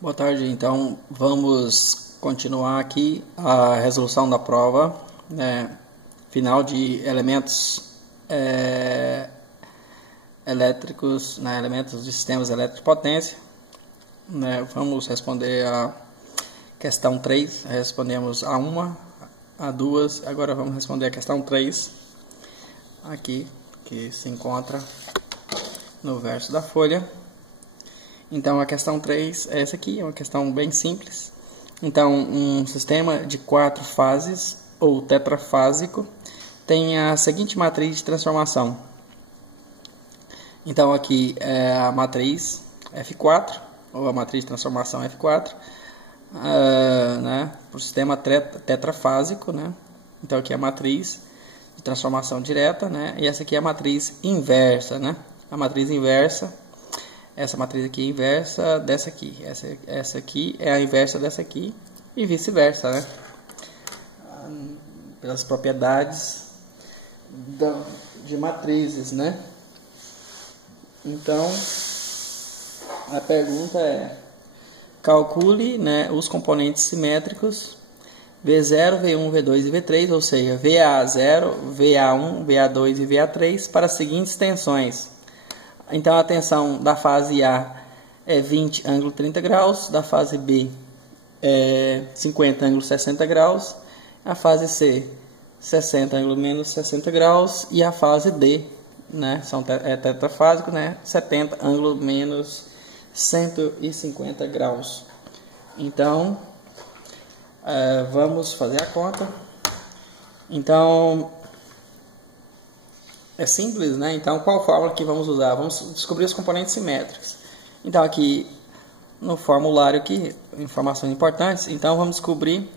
Boa tarde, então vamos continuar aqui a resolução da prova, final de elementos elétricos, elementos de sistemas elétricos de potência. Vamos responder a questão 3, respondemos a 1, a 2, agora vamos responder a questão 3, aqui, que se encontra no verso da folha. Então, a questão 3 é essa aqui, é uma questão bem simples. Então, um sistema de 4 fases, ou tetrafásico, tem a seguinte matriz de transformação. Então, aqui é a matriz F4, ou a matriz de transformação F4, para o sistema tetrafásico. Então, aqui é a matriz de transformação direta, e essa aqui é a matriz inversa. A matriz inversa, essa matriz aqui é inversa dessa aqui. Essa aqui é a inversa dessa aqui e vice-versa, pelas propriedades de matrizes, Então, a pergunta é: calcule, os componentes simétricos V0, V1, V2 e V3, ou seja, VA0, VA1, VA2 e VA3 para as seguintes tensões. Então, a tensão da fase A é 20, ângulo 30 graus, da fase B é 50, ângulo 60 graus, a fase C 60, ângulo menos 60 graus, e a fase D, é tetrafásico, 70, ângulo menos 150 graus. Então, vamos fazer a conta. Então, é simples, Então, qual fórmula que vamos usar? Vamos descobrir os componentes simétricos. Então, aqui no formulário, aqui, informações importantes. Então, vamos descobrir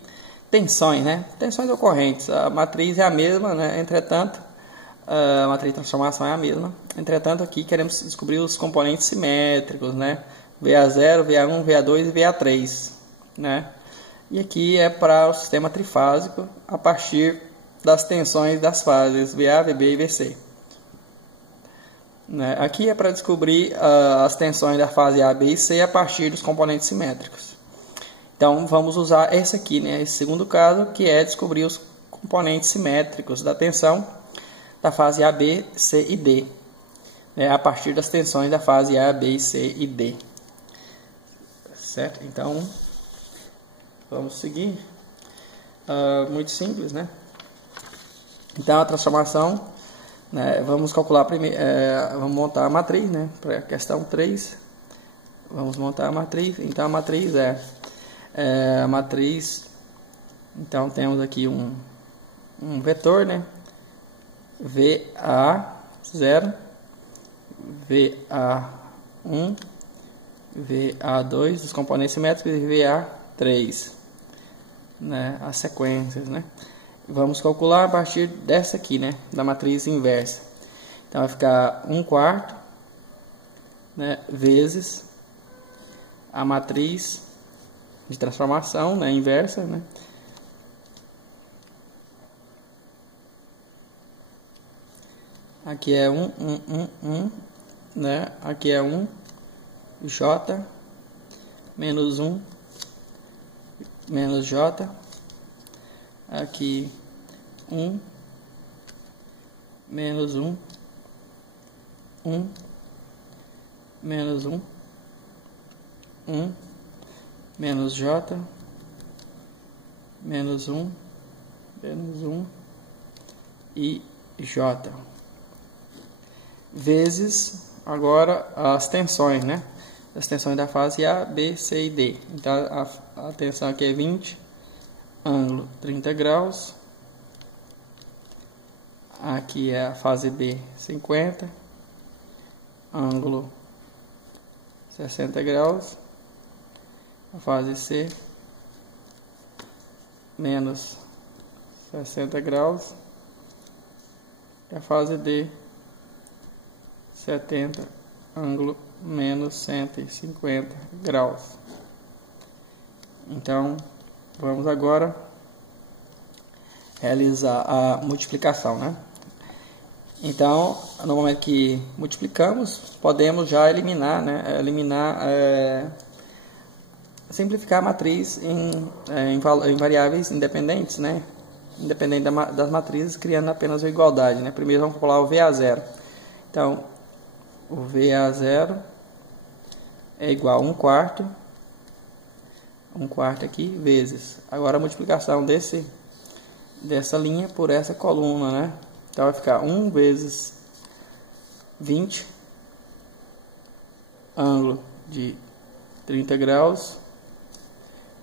tensões, Tensões ocorrentes. A matriz é a mesma, Entretanto, a matriz de transformação é a mesma. Entretanto, aqui queremos descobrir os componentes simétricos, VA0, VA1, VA2 e VA3, E aqui é para o sistema trifásico, a partir das tensões das fases VA, VB e VC. Aqui é para descobrir as tensões da fase A, B e C a partir dos componentes simétricos. Então, vamos usar esse aqui, esse segundo caso, que é descobrir os componentes simétricos da tensão da fase A, B, C e D, a partir das tensões da fase A, B, C e D. Certo? Então, vamos seguir. Muito simples, Então, a transformação, vamos calcular primeiro, vamos montar a matriz, para a questão 3. Vamos montar a matriz. Então, a matriz a matriz, então, temos aqui um vetor, VA0, VA1, VA2, os componentes simétricos, e VA3, as sequências, Vamos calcular a partir dessa aqui, da matriz inversa. Então, vai ficar 1/4, vezes a matriz de transformação, inversa, Aqui é 1, Aqui é 1, J, menos 1, menos J. Aqui 1, menos 1, 1, menos 1, 1, menos J, menos 1, menos 1 e J. Vezes, agora, as tensões, As tensões da fase A, B, C e D. Então, a tensão aqui é 20, ângulo 30 graus. Aqui é a fase B, 50, ângulo 60 graus. A fase C, menos 60 graus. E a fase D, 70, ângulo menos 150 graus. Então, vamos agora realizar a multiplicação, Então, no momento que multiplicamos, podemos já eliminar, simplificar a matriz em variáveis independentes, né? Independente das matrizes, criando apenas uma igualdade, né? Primeiro vamos calcular o VA0. Então, o VA0 é igual a 1/4 aqui, vezes. Agora a multiplicação dessa linha por essa coluna, né? Então vai ficar 1 vezes 20, ângulo de 30 graus,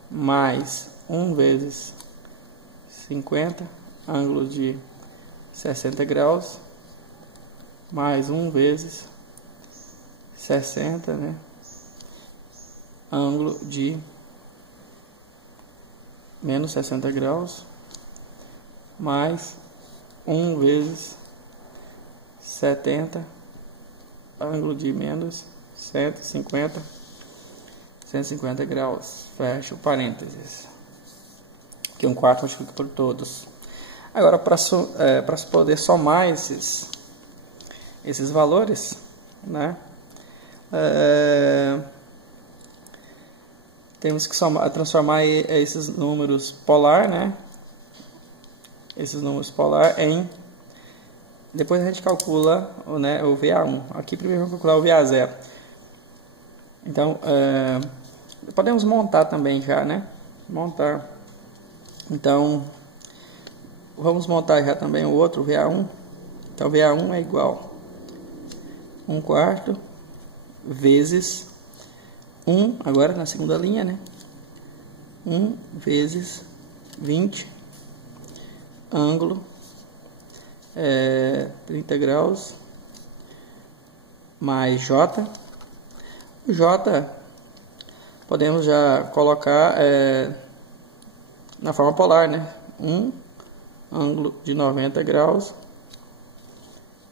mais 1 vezes 50, ângulo de 60 graus, mais 1 vezes 60, né? Ângulo de menos 60 graus, mais 1 vezes 70, ângulo de menos 150 graus. Fecha o parênteses. Aqui 1/4 multiplica por todos. Agora, para poder somar esses valores, né? Temos que transformar esses números polar, né? Esses números polar em... Depois a gente calcula, né, o VA1. Aqui primeiro vamos calcular o VA0. Então, podemos montar também já, né? Montar. Então, vamos montar já também o outro VA1. Então, VA1 é igual a 1/4 vezes 1, agora na segunda linha, né? 1 vezes 20, ângulo 30 graus, mais J. O J podemos já colocar na forma polar, né? 1 ângulo de 90 graus,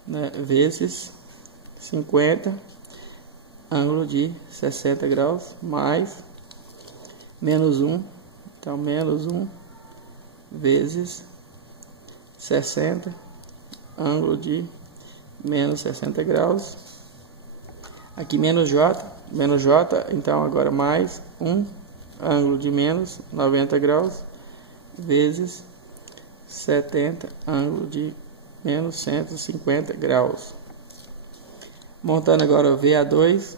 né? Vezes 50, ângulo de 60 graus, mais menos 1, então menos 1 vezes 60, ângulo de menos 60 graus, aqui menos J, então agora mais 1, ângulo de menos 90 graus, vezes 70, ângulo de menos 150 graus. Montando agora o VA2,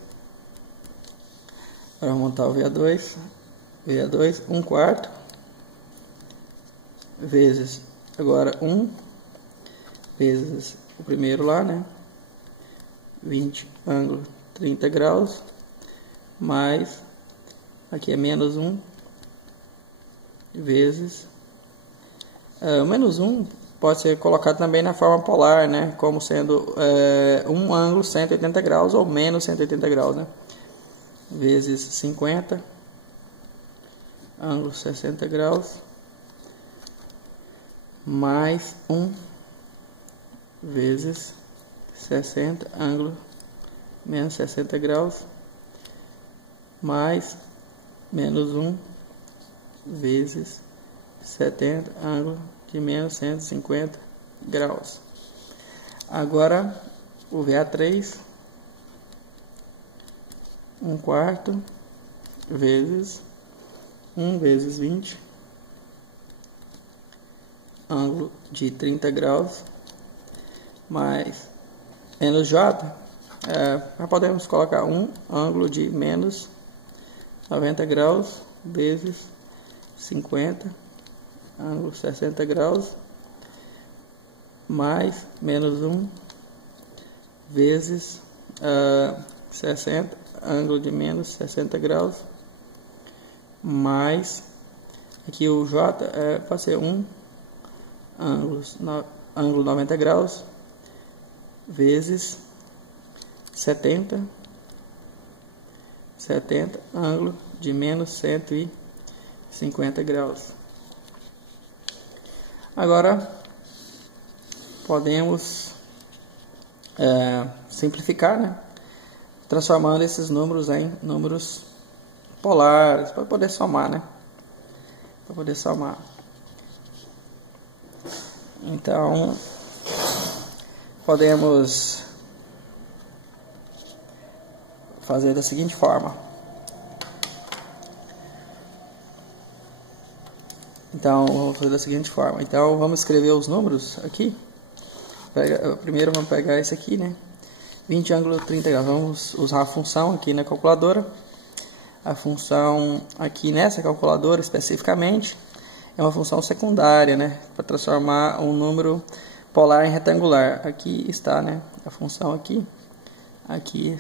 vamos montar o VA2, 1/4 vezes, agora 1 vezes o primeiro lá, né? 20, ângulo 30 graus, mais, aqui é menos 1 vezes, o menos 1 pode ser colocado também na forma polar, né? Como sendo um ângulo 180 graus ou menos 180 graus, né? Vezes 50, ângulo 60 graus, mais 1 vezes 60, ângulo menos 60 graus, mais menos 1 vezes 70, ângulo de menos 150 graus. Agora o VA3, 1/4 vezes 1 vezes 20, ângulo de 30 graus, mais menos J, nós podemos colocar 1 ângulo de menos 90 graus, vezes 50, ângulo 60 graus, mais menos 1 vezes 60, ângulo de menos 60 graus, mais, aqui o J vai ser 1 ângulo 90 graus, vezes 70, ângulo de menos 150 graus. Agora podemos simplificar, né? Transformando esses números em números polares para poder somar, né? Para poder somar. Então podemos fazer da seguinte forma: Então, vamos fazer da seguinte forma. Então, vamos escrever os números aqui. Primeiro, vamos pegar esse aqui, né? 20 ângulo 30 graus. Vamos usar a função aqui na calculadora. A função aqui nessa calculadora, especificamente, é uma função secundária, né? Para transformar um número polar em retangular. Aqui está, né? A função aqui. Aqui,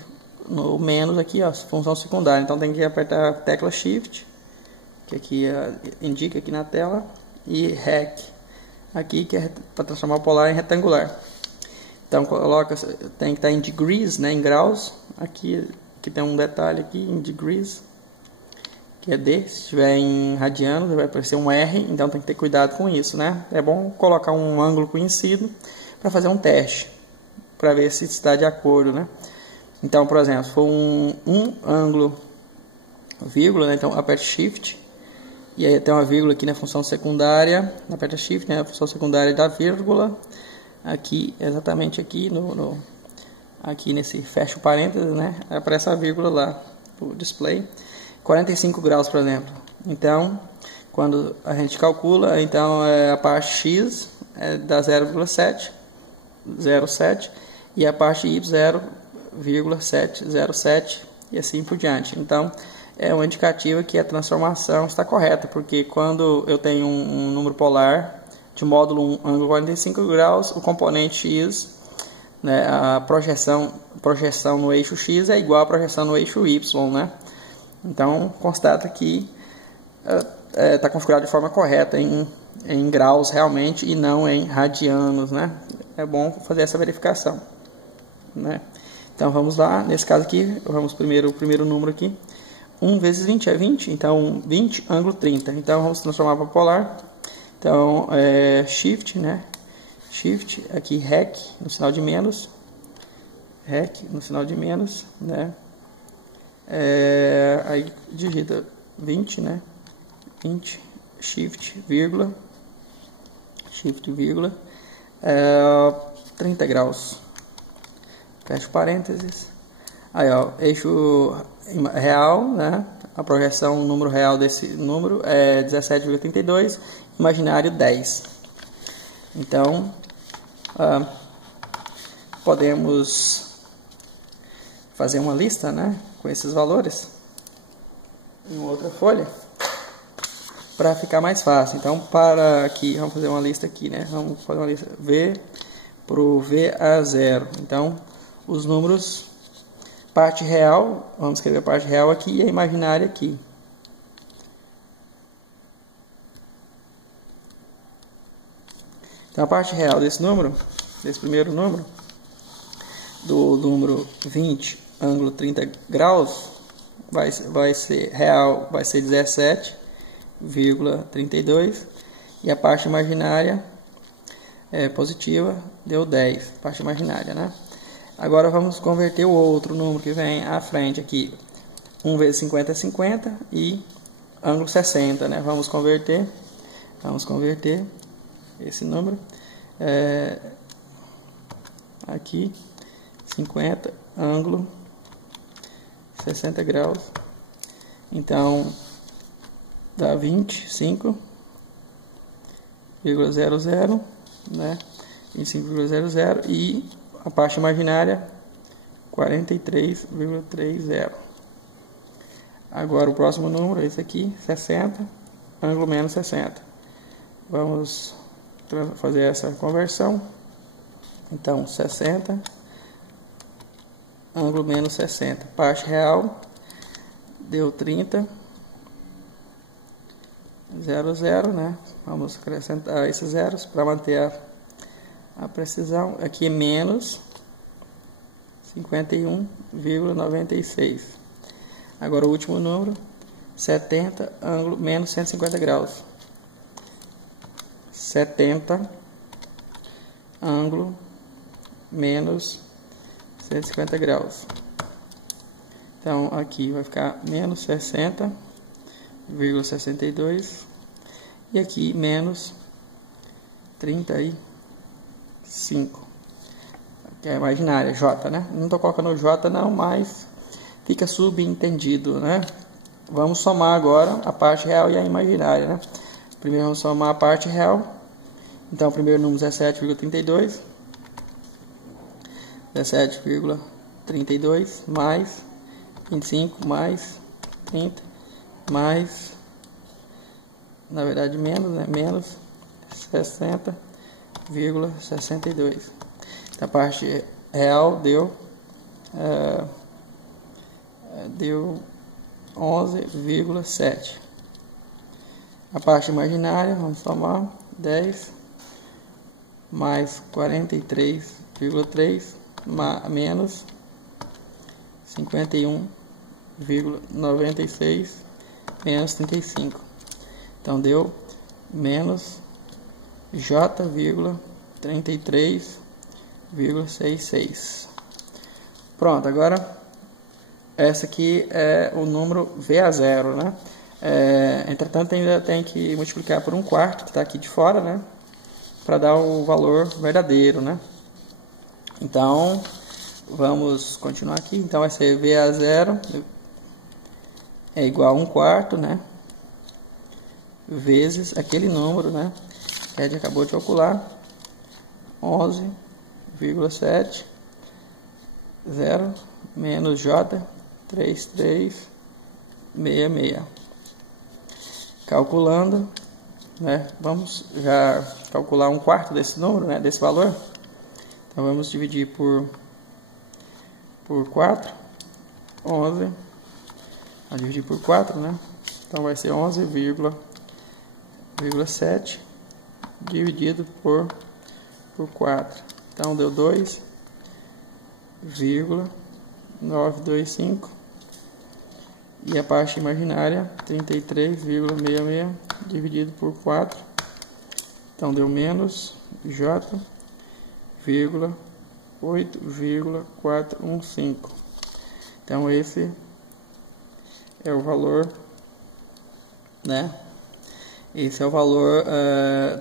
no menos aqui, ó, função secundária. Então, tem que apertar a tecla Shift, que aqui indica aqui na tela, e REC aqui, que é para transformar o polar em retangular. Então coloca, tem que estar em degrees, né, em graus. Aqui tem um detalhe aqui em degrees, que é D. Se estiver em radianos vai aparecer um R, então tem que ter cuidado com isso, né? É bom colocar um ângulo conhecido para fazer um teste, para ver se está de acordo, né? Então, por exemplo, se for um ângulo vírgula, né, então aperte Shift. E aí tem uma vírgula aqui na função secundária, aperta Shift, né, a função secundária da vírgula, aqui, exatamente aqui, aqui nesse fecha o parênteses, né, aparece a vírgula lá, o display, 45 graus, por exemplo. Então, quando a gente calcula, então a parte X dá 0,707 e a parte Y 0,707 e assim por diante. Então, é uma indicativa que a transformação está correta, porque quando eu tenho um número polar de módulo 1, ângulo 45 graus, o componente X, né, a projeção no eixo X é igual à projeção no eixo Y, né? Então, constata que está configurado de forma correta em graus realmente e não em radianos, né? É bom fazer essa verificação, né? Então, vamos lá. Nesse caso aqui, vamos o primeiro número aqui. 1 vezes 20 é 20, então 20 ângulo 30. Então vamos transformar para polar. Então Shift, né? Shift, aqui REC no sinal de menos. REC no sinal de menos, né? Aí digita 20, né? 20, Shift, vírgula. Shift, vírgula. 30 graus. Fecha parênteses. Aí, ó, eixo real, né? A projeção, o número real desse número é 17,32, imaginário 10. Então, podemos fazer uma lista, né, com esses valores em outra folha para ficar mais fácil. Então, para aqui, vamos fazer uma lista aqui, né? Vamos fazer uma lista V pro VA0. Então, os números, parte real, vamos escrever a parte real aqui e a imaginária aqui. Então, a parte real desse número, desse primeiro número, do número 20, ângulo 30 graus, vai ser real, vai ser 17,32, e a parte imaginária positiva deu 10, parte imaginária, né? Agora vamos converter o outro número que vem à frente aqui. 1 vezes 50 é 50 e ângulo 60, né? Vamos converter esse número. Aqui 50, ângulo 60 graus. Então dá 25,00, né? 25,00 e a parte imaginária 43,30. Agora o próximo número é esse aqui, 60, ângulo menos 60. Vamos fazer essa conversão. Então 60, ângulo menos 60. Parte real deu 30,00, né? Vamos acrescentar esses zeros para manter a precisão. Aqui é menos 51,96. Agora o último número, 70, ângulo menos 150 graus. 70, ângulo menos 150 graus. Então aqui vai ficar menos 60,62 e aqui menos 35, que é a imaginária, J, né? Não estou colocando J não, mas fica subentendido, né? Vamos somar agora a parte real e a imaginária, né? Primeiro vamos somar a parte real. Então o primeiro número é 17,32. 17,32 mais 25 mais 30 mais, na verdade menos, né? Menos 60,62. A parte real deu 11,7. A parte imaginária, vamos somar 10 mais 43,3 menos 51,96 menos 35. Então deu menos J,33,66. Pronto, agora essa aqui é o número VA0, né? Entretanto, ainda tem que multiplicar por 1/4, que está aqui de fora, né? Para dar o valor verdadeiro, né? Então, vamos continuar aqui. Então, vai ser VA0 é igual a 1/4, né? Vezes aquele número, né? Que a gente acabou de calcular. 11,7 0 menos J3366. Calculando, né? Vamos já calcular 1/4 desse número, né? Desse valor. Então vamos dividir por 4. 11. Vamos dividir por 4, né? Então vai ser 11,7 dividido por 4. Então deu 2,925. E a parte imaginária 33,66 dividido por 4. Então deu menos J,8,415. Então esse é o valor, né? Esse é o valor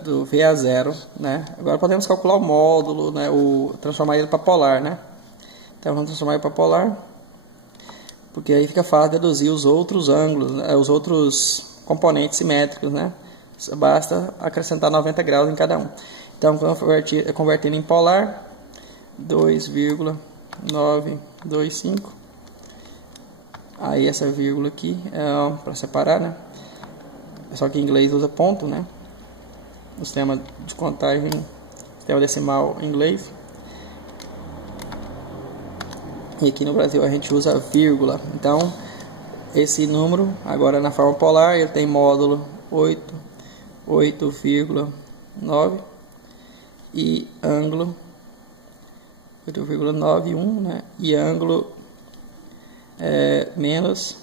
do VA0, né? Agora podemos calcular o módulo, né? Transformar ele para polar, né? Então vamos transformar ele para polar, porque aí fica fácil deduzir os outros ângulos, né? Os outros componentes simétricos, né? Basta acrescentar 90 graus em cada um. Então convertendo em polar, 2,925. Aí essa vírgula aqui é para separar, né? Só que em inglês usa ponto, né? O sistema de contagem, sistema decimal em inglês. E aqui no Brasil a gente usa vírgula. Então, esse número, agora na forma polar, ele tem módulo 8,9 e ângulo 8,91, né? E ângulo menos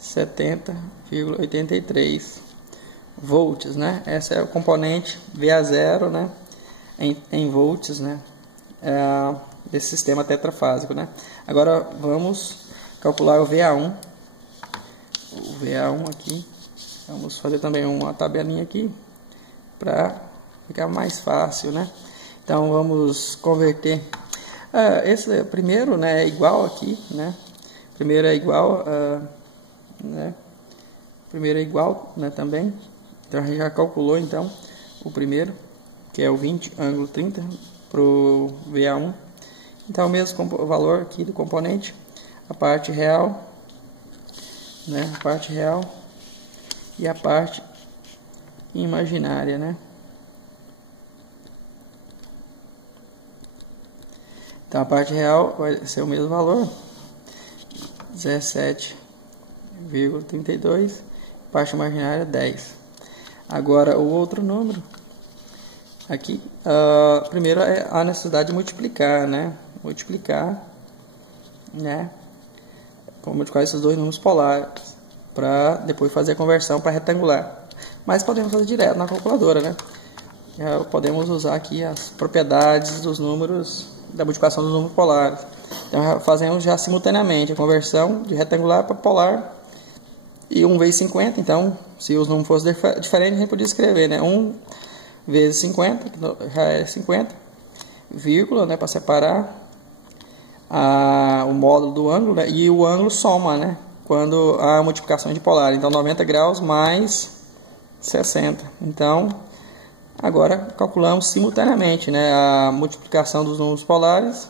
70,83 volts, né? Esse é o componente VA0, né? Em volts, né? Desse sistema tetrafásico, né? Agora vamos calcular o VA1. O VA1 aqui. Vamos fazer também uma tabelinha aqui para ficar mais fácil, né? Então vamos converter. Esse primeiro, né, é igual aqui, né? Primeiro é igual, né? Primeiro é igual, né, também. Então a gente já calculou então o primeiro, que é o 20 ângulo 30 para o VA1. Então o mesmo valor aqui do componente, a parte real, né? A parte real e a parte imaginária, né? Então a parte real vai ser o mesmo valor, 17,32, parte imaginária 10. Agora o outro número aqui, primeiro é a necessidade de multiplicar, né? Multiplicar esses dois números polares para depois fazer a conversão para retangular. Mas podemos fazer direto na calculadora, né? Podemos usar aqui as propriedades dos números, da multiplicação dos números polares. Então fazemos já simultaneamente a conversão de retangular para polar e 1 vezes 50. Então, se os números fossem diferentes, a gente podia escrever, né? 1 vezes 50, que já é 50, vírgula, né, para separar o módulo do ângulo, né? E o ângulo soma, né, quando há multiplicação de polar. Então 90 graus mais 60. Então, agora calculamos simultaneamente, né, a multiplicação dos números polares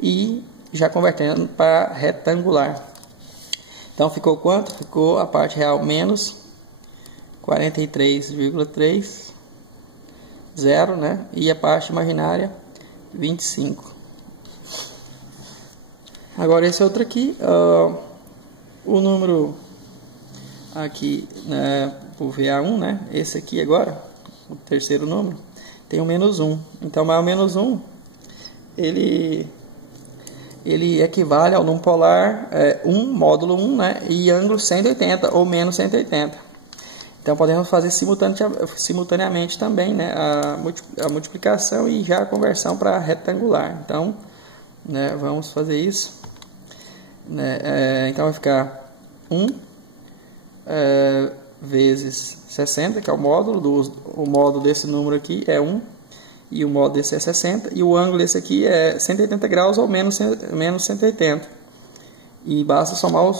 e já convertendo para retangular. Então ficou quanto? Ficou a parte real menos 43,3, 0, né? E a parte imaginária 25. Agora esse outro aqui, o número aqui, né, o VA1, né? Esse aqui agora, o terceiro número, tem o menos 1. Então, mais o menos 1, ele equivale ao número polar 1, módulo 1, né? E ângulo 180 ou menos 180. Então, podemos fazer simultaneamente também, né, a multiplicação e já a conversão para retangular. Então, né, vamos fazer isso. Né, então, vai ficar 1 vezes 60, que é o módulo desse número aqui é 1, e o módulo desse é 60, e o ângulo desse aqui é 180 graus ou menos 180. E basta somar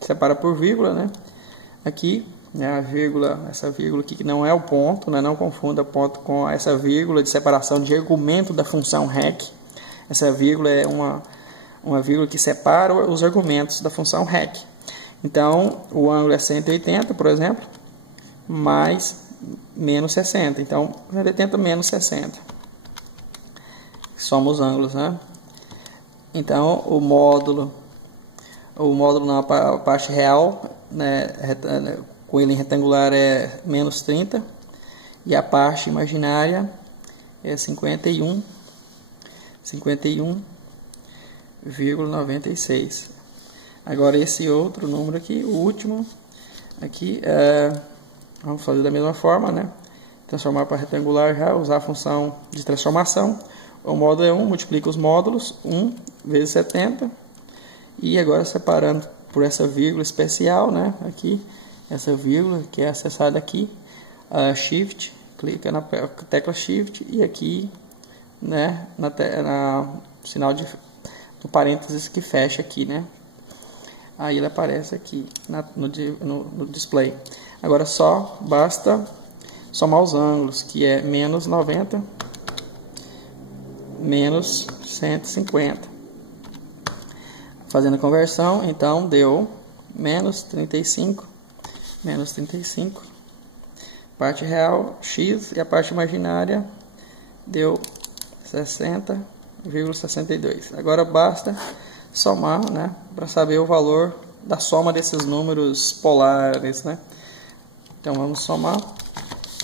separa por vírgula, né? Aqui, né, a vírgula, essa vírgula aqui que não é o ponto, né, não confunda ponto com essa vírgula de separação de argumento da função REC. Essa vírgula é uma vírgula que separa os argumentos da função REC. Então, o ângulo é 180, por exemplo, mais menos 60. Então, 180 menos 60. Soma os ângulos, né? Então, o módulo na parte real, né, com ele em retangular é menos 30. E a parte imaginária é 51,96. Agora esse outro número aqui, o último, aqui, vamos fazer da mesma forma, né? Transformar para retangular já, usar a função de transformação. O módulo é 1, multiplica os módulos, 1 vezes 70. E agora separando por essa vírgula especial, né? Aqui, essa vírgula que é acessada aqui, Shift, clica na tecla Shift e aqui, né, na sinal do parênteses que fecha aqui, né? Aí ele aparece aqui no display. Agora só basta somar os ângulos, que é menos 90, menos 150. Fazendo a conversão, então deu menos 35, parte real, x, e a parte imaginária deu 60,62. Agora basta somar, né, para saber o valor da soma desses números polares, né? Então vamos somar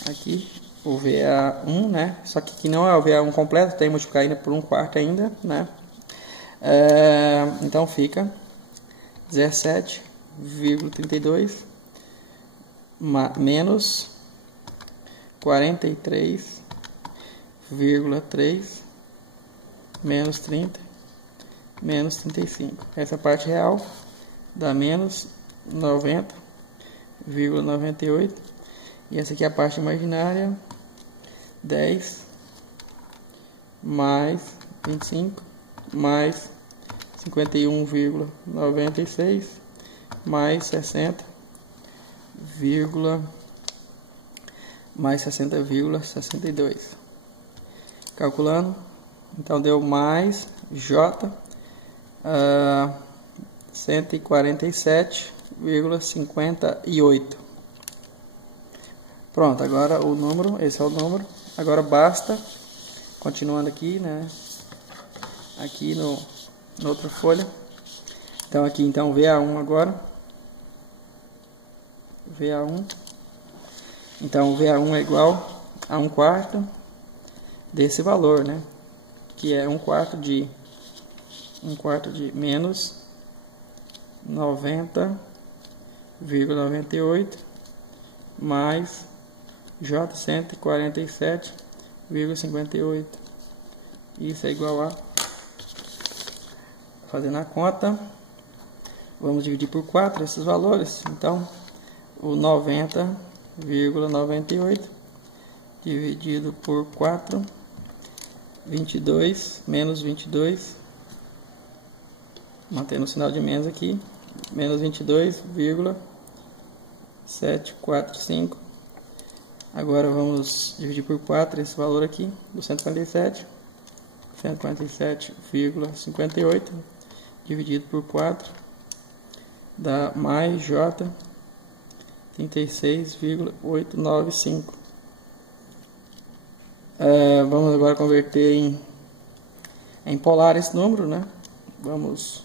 aqui o VA1, né? Só que aqui não é o VA1 completo, tem que multiplicar ainda por 1/4 ainda, né? Então fica 17,32 menos 43,3 menos 30 menos 35. Essa parte real dá menos 90,98. E essa aqui é a parte imaginária, 10 mais 25 mais 51,96 mais 60,62. Calculando, então deu mais J 147,58. Pronto, agora o número, esse é o número. Agora basta, continuando aqui, né? Aqui na outra folha. Então aqui, então VA1 agora. VA1. Então VA1 é igual a 1/4 desse valor, né? Que é 1/4 de menos 90,98 mais J 147,58. Isso é igual a, fazendo a conta, vamos dividir por 4 esses valores. Então o 90,98 dividido por 4, 22 menos 22, mantendo o sinal de menos aqui, menos 22,58. 745. Agora vamos dividir por 4 esse valor aqui, do 147,58 dividido por 4 dá mais J 36,895. Vamos agora converter em polar esse número, né? Vamos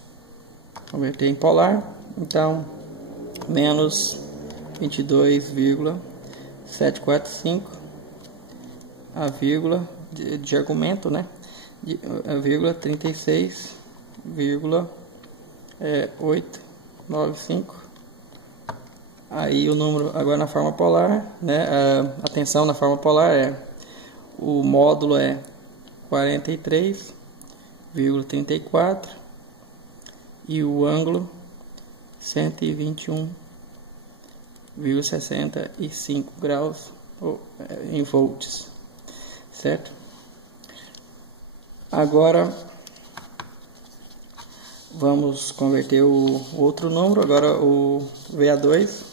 converter em polar. Então, menos 22,745, a vírgula de argumento, né? A vírgula 36,895. Aí o número agora na forma polar, né? A tensão na forma polar o módulo é 43,34 e o ângulo 121,65 graus em volts, certo? Agora vamos converter o outro número, agora o VA2,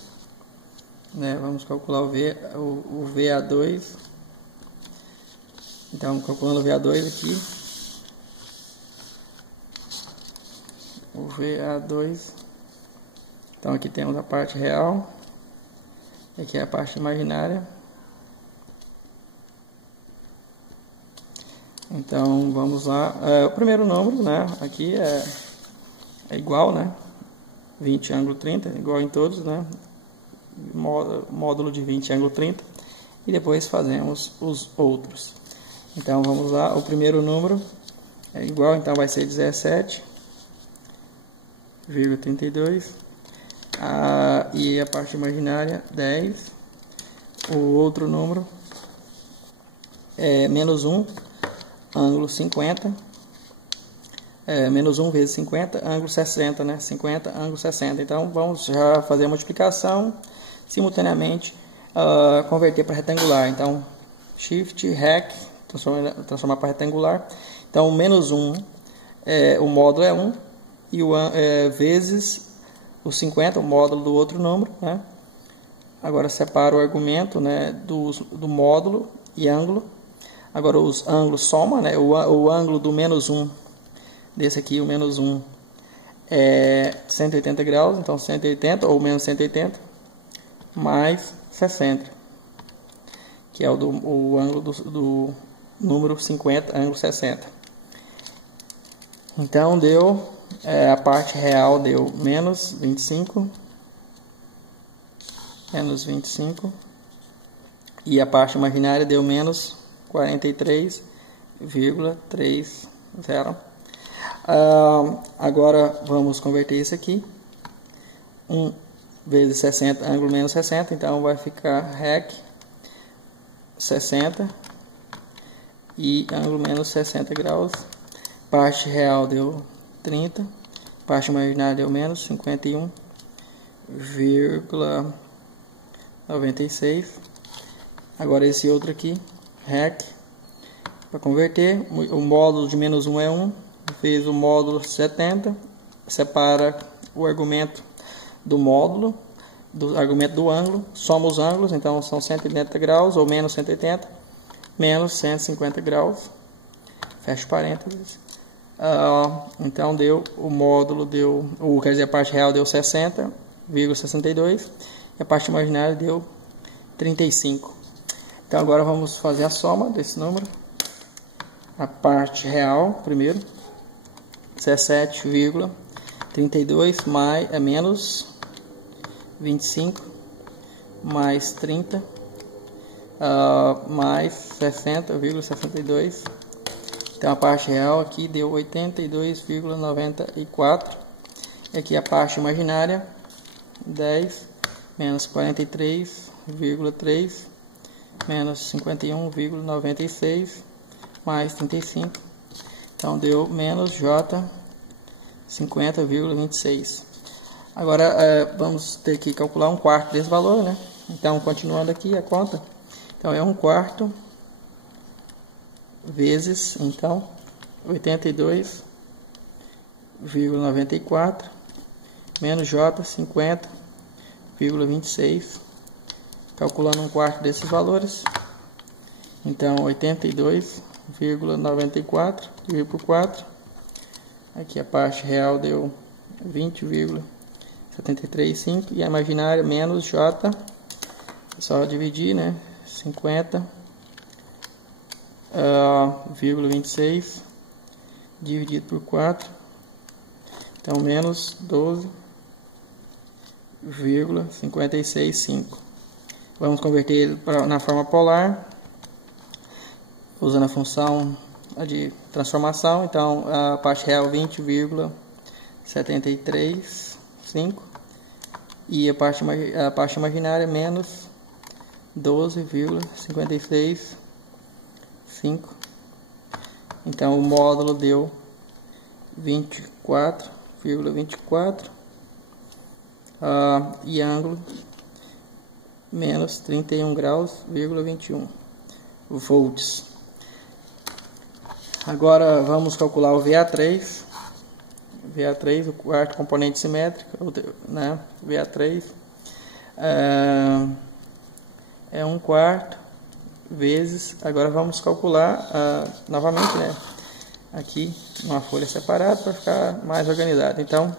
né? Vamos calcular o VA2. Então, calculando o VA2 aqui, o VA2, então aqui temos a parte real, aqui é a parte imaginária. Então, vamos lá, o primeiro número, né, aqui é igual, né, 20 ângulo 30, igual em todos, né, módulo de 20 ângulo 30, e depois fazemos os outros. Então vamos lá, o primeiro número é igual, então vai ser 17,32 e a parte imaginária 10. O outro número é menos 1, ângulo 50, menos 1 vezes 50, ângulo 60, né? 50, ângulo 60. Então vamos já fazer a multiplicação, simultaneamente converter para retangular. Então Shift, REC, transformar para retangular. Então, menos 1, o módulo é 1, e vezes o 50, o módulo do outro número, né? Agora, separa o argumento, né, do módulo e ângulo. Agora, os ângulos soma, né? O ângulo do menos 1, desse aqui, o menos 1, é 180 graus. Então, 180 ou menos 180, mais 60, que é o ângulo do número 50, ângulo 60. Então deu, a parte real deu menos 25, e a parte imaginária deu menos 43,30. Agora vamos converter isso aqui, 1 vezes 60, ângulo menos 60, então vai ficar REC 60 e ângulo menos 60 graus. Parte real deu 30, parte imaginária deu menos 51,96. Agora esse outro aqui, REC, para converter, o módulo de menos 1 é 1, fez o módulo 70, separa o argumento do módulo, do argumento do ângulo, soma os ângulos, então são 180 graus, ou menos 180, menos 150 graus, fecha parênteses. Então deu, o módulo deu, quer dizer, a parte real deu 60,62, e a parte imaginária deu 35. Então agora vamos fazer a soma desse número. A parte real, primeiro, 17,32 menos 25 mais 30 mais 60,62. Então a parte real aqui deu 82,94. E aqui a parte imaginária 10 menos 43,3 menos 51,96 mais 35. Então deu menos J 50,26. Agora vamos ter que calcular 1/4 desse valor, né? Então, continuando aqui a conta, então é 1/4 vezes, então, 82,94 menos J 50 26, calculando um quarto desses valores. Então 82,94 dividido por 4. Aqui a parte real deu 20,735 e a imaginária menos J, só dividir, né? 50,26 dividido por 4, então menos 12,565. Vamos converter ele na forma polar, usando a função de transformação. Então a parte real 20,735 e a parte imaginária menos 12,565. Então o módulo deu 24,24 e ângulo menos 31 graus,21 volts. Agora vamos calcular o VA3. VA3, o quarto componente simétrico, né? VA3 é 1/4 vezes. Agora vamos calcular novamente, né? Aqui uma folha separada para ficar mais organizado. Então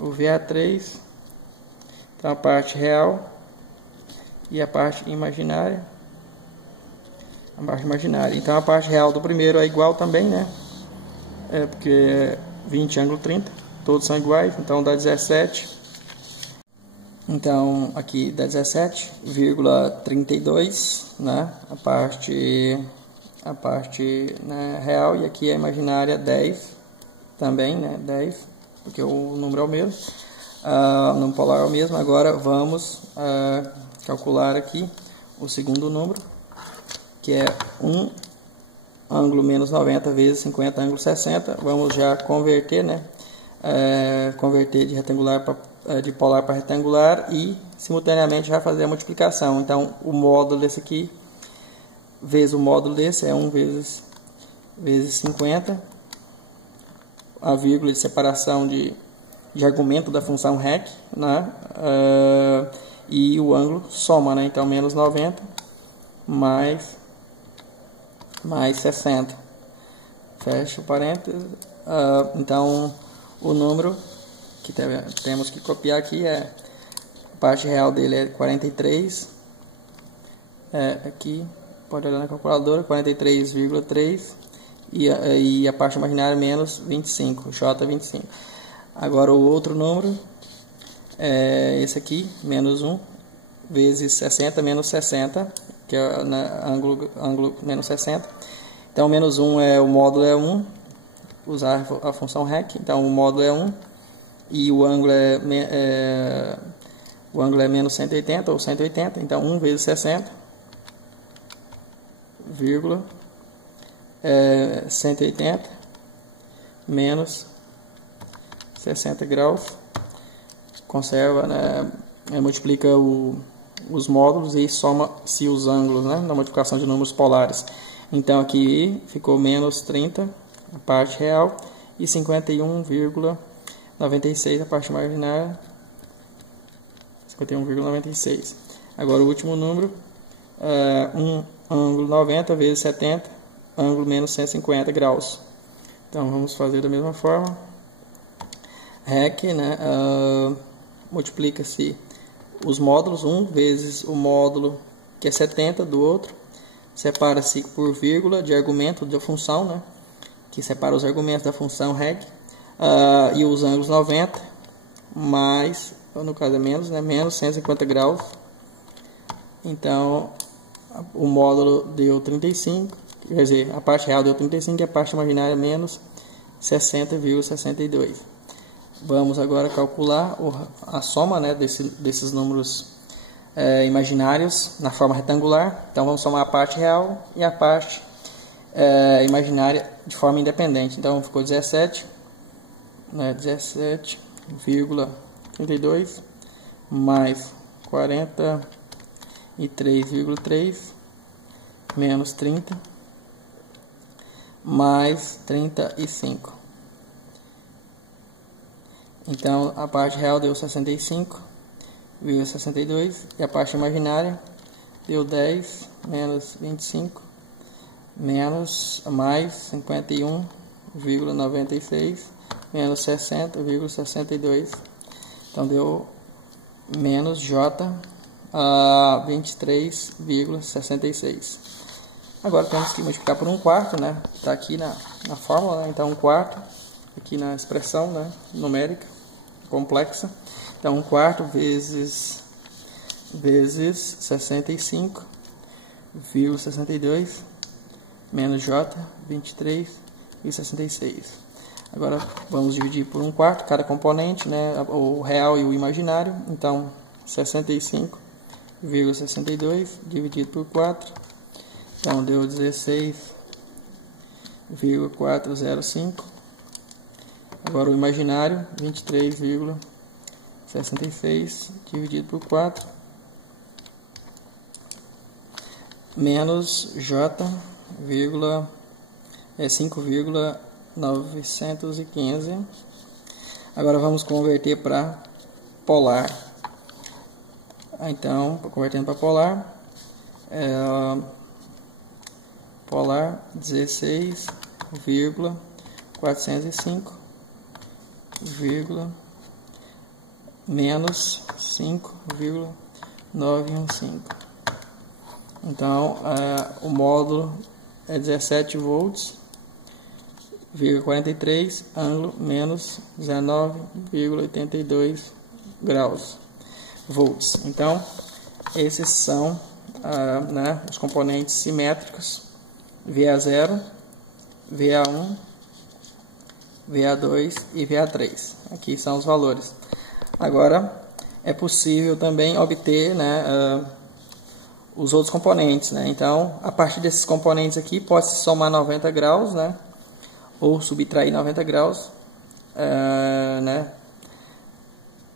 o VA3, então a parte real e a parte imaginária. Então a parte real do primeiro é igual também, né? Porque é 20 ângulo 30, todos são iguais, então dá 17. Então aqui dá 17,32, né? A parte né, real, e aqui a imaginária 10 também, né? 10, porque o número é o mesmo, o número polar é o mesmo. Agora vamos calcular aqui o segundo número, que é 1 ângulo menos 90 vezes 50 ângulo 60. Vamos já converter, né? Converter de retangular de polar para retangular e simultaneamente já fazer a multiplicação. Então o módulo desse aqui vezes o módulo desse é 1 vezes 50, a vírgula de separação de argumento da função REC, né? E o ângulo soma, né? Então menos 90 mais 60, fecha o parênteses. Então o número que temos que copiar aqui a parte real dele é 43, aqui pode olhar na calculadora, 43,3 e a parte imaginária menos 25, J 25. Agora o outro número é esse aqui, menos 1 vezes 60 menos 60, que é ângulo menos 60. Então menos 1 o módulo é 1, usar a função REC. Então o módulo é 1 e o ângulo é menos 180 ou 180. Então 1 vezes 60, vírgula 180 menos 60 graus. Conserva, né? Multiplica os módulos e soma-se os ângulos, né? Na multiplicação de números polares. Então aqui ficou menos 30 a parte real e 51,96 a parte imaginária. 51,96. Agora o último número, 1 ângulo 90 vezes 70, ângulo menos 150 graus. Então vamos fazer da mesma forma. REC, né? Multiplica-se os módulos, 1 vezes o módulo que é 70 do outro, separa-se por vírgula de argumento da função, né? Que separa os argumentos da função REC, e os ângulos 90 mais, no caso é menos, né? Menos 150 graus. Então o módulo deu 35, quer dizer, a parte real deu 35 e a parte imaginária menos 60,62. Vamos agora calcular a soma, né, desses números imaginários na forma retangular. Então vamos somar a parte real e a parte imaginária de forma independente. Então ficou 17, né, 17,32 mais 43,3 menos 30 mais 35. Então a parte real deu 65 10,62 e a parte imaginária deu 10 menos 25 menos mais 51,96 menos 60,62. Então deu menos J a 23,66. Agora temos que multiplicar por 1/4, né? Está aqui na fórmula, né? Então 1/4 aqui na expressão, né? Numérica complexa. Então 1/4 vezes 65,62 menos J 23,66. Agora vamos dividir por 1/4 cada componente, né? O real e o imaginário. Então 65,62 dividido por 4. Então deu 16,405. Agora o imaginário 23,66 dividido por 4 menos J, 5,915. Agora vamos converter para polar. Então, convertendo para polar, polar 16,405, menos 5,915. Então, o módulo é 17 volts, 43, ângulo menos 19,82 graus volts. Então, esses são né, os componentes simétricos VA0, VA1, VA2 e VA3. Aqui são os valores. Agora, é possível também obter, né, os outros componentes, né? Então, a partir desses componentes aqui, pode-se somar 90 graus, né? Ou subtrair 90 graus, né?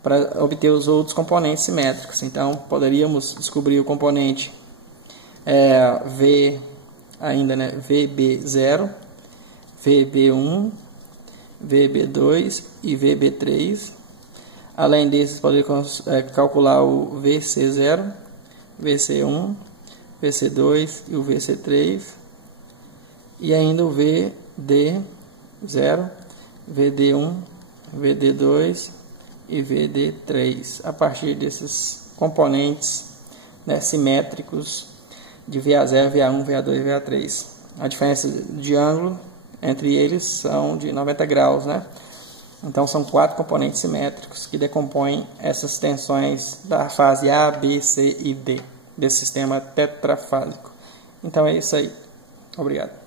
Para obter os outros componentes simétricos. Então, poderíamos descobrir o componente V ainda, né? VB0, VB1, VB2 e VB3. Além desses, poderíamos calcular o VC0, VC1, VC2 e o VC3, e ainda o VD0, VD1, VD2 e VD3, a partir desses componentes, né, simétricos de VA0, VA1, VA2 e VA3. A diferença de ângulo entre eles são de 90 graus, né? Então são 4 componentes simétricos que decompõem essas tensões da fase A, B, C e D desse sistema tetrafásico. Então é isso aí. Obrigado.